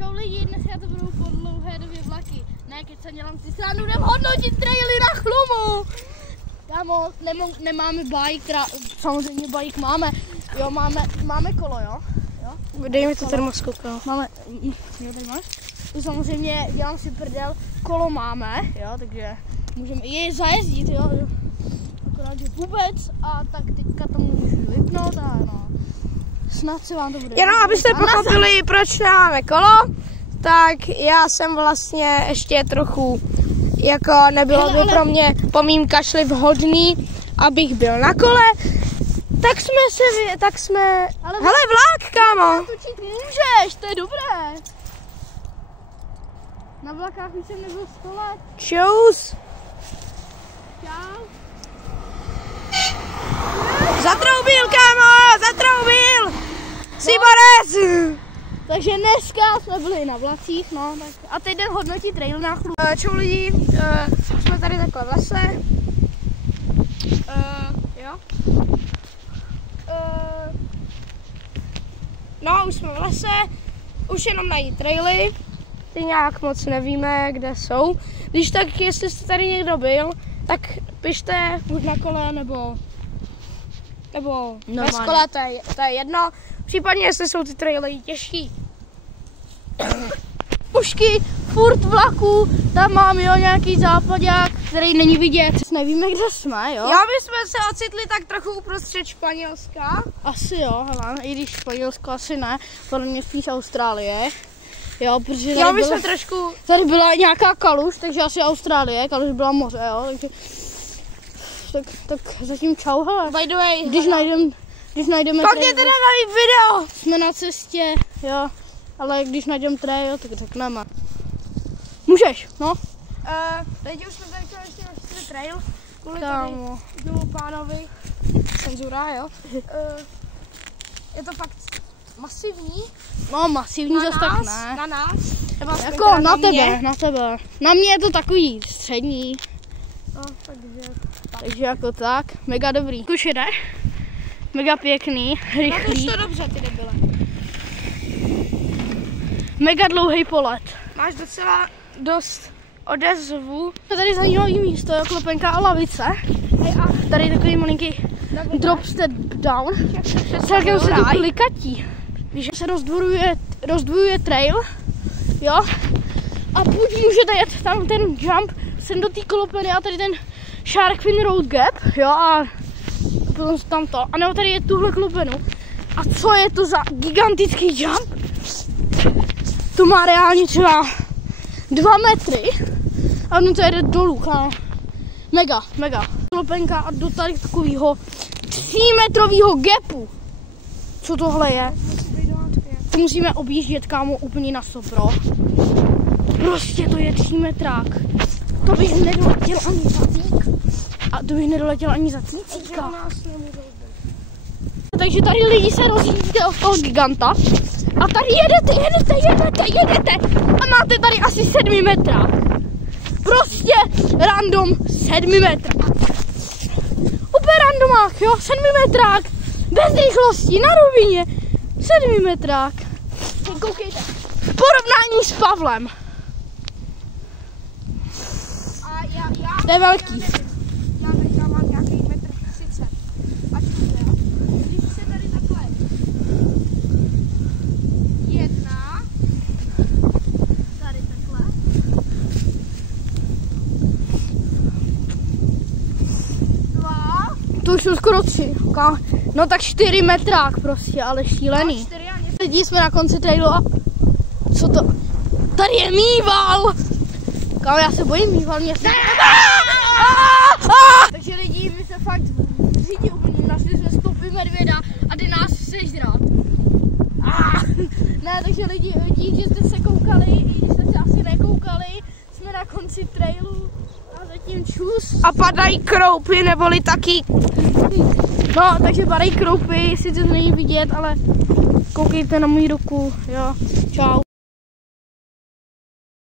Čau lidi, dneska to budou po dlouhé době vlaky. Ne, keď se dělám si srandu, jdem hodnotit traily na Chlumu. Kámo, nemáme bike, samozřejmě bike máme. Jo, máme kolo, jo? Dej mi to termosku, máme, jo, tady máš? Tu samozřejmě dělám si prdel, kolo máme, jo, takže můžeme i zajezdit, jo. Akorát, že vůbec, a tak teďka to můžu vypnout a no. Snad se vám to bude. Jenom abyste pochopili, proč nemáme kolo, tak já jsem vlastně ještě trochu, jako nebylo by pro mě po mým kašli vhodný, abych byl na kole, tak jsme, hele vlak, kámo. Točit můžeš, to je dobré. Na vlakách už jsem nebyl 100 let. Čus. Čau. Zatroubil, kámo, zatroubil. Siborec. Takže dneska jsme byli na vlacích, no, tak a teď jdem hodnotit trail na Chlumu. Čau lidi, jsme tady takhle v lese. Jo. No, už jsme v lese, už jenom najít traily. Ty nějak moc nevíme, kde jsou. Když tak, jestli jste tady někdo byl, tak pište buď na kole, nebo bez kola, to je jedno. Případně, jestli jsou ty traily těžký. Pušky, furt vlaku, tam mám jo nějaký západák, který není vidět. Nevíme, kde jsme, jo? Já bychom se ocitli tak trochu uprostřed Španělska. Asi jo, hele, i když Španělsko asi ne, podle mě spíš Austrálie. Jo, protože tady byla nějaká kaluž, takže asi Austrálie, kaluž byla moře, jo, takže tak zatím čau, hele. By the way, když najdeme pak jděte na nový video. Jsme na cestě, jo, ale když najdeme trail, tak řekneme. Můžeš, no. Teď už jsme tady chtěli ještě našli trail, kvůli tady pánovi, cenzura, jo. Je to fakt masivní. No masivní zase tak ne. Na nás. Jako na tebe. Na mě je to takový střední. No, takže jako tak, mega dobrý. Už jede. Mega pěkný, rychlý. No to dobře, ty debile. Mega dlouhý polet. Máš docela dost odezvu. Je tady zajímavý místo, jako klopenka a lavice. A tady takový malinký drop step down. Celkem se to klikatí. Když se rozdvojuje trail, jo, a buď můžete jet tam ten jump sem do té kolopeny a tady ten Shark Fin Road Gap, jo, a potom tam to, a nebo tady je tuhle kolopenu. A co je to za gigantický jump? To má reálně třeba 2 metry a ono to jede dolů, kámo. Mega. Klopenka a do tady takového 3metrového gapu. Co tohle je? To musíme objíždět, kámo, úplně na sobro. Prostě to je 3metrák. To bych nedoletěl ani za cík. A to bych nedoletěl ani za cícíka. Takže tady lidi se rozjíždíte od toho giganta. A tady jedete. A máte tady asi 7 metrák. Prostě random 7 metrák. Úplně randomák, jo, 7 metrák. Bez rychlosti, na rovině. 7 metrák. Koukejte. Porovnání s Pavlem. To je velký. Já mám nějaký 1,30 m. Ať to když se tady takhle jedna, tady takhle. Dva. To už jsou skoro 3. No tak 4 metrák prostě, ale šílený. Lidi, jsme na konci trailu a co to? Tady je mýval! Kámo, já se bojím mýval, mě se... Takže lidi, my se fakt řídí úplně, našli jsme stopy medvěda a jde nás sežrat. Ne, takže lidi, že jste se koukali, i když jste se asi nekoukali, jsme na konci trailu a zatím čus. A padají kroupy, neboli taky. No, takže padají kroupy, sice to není vidět, ale koukejte na můj ruku, jo, čau.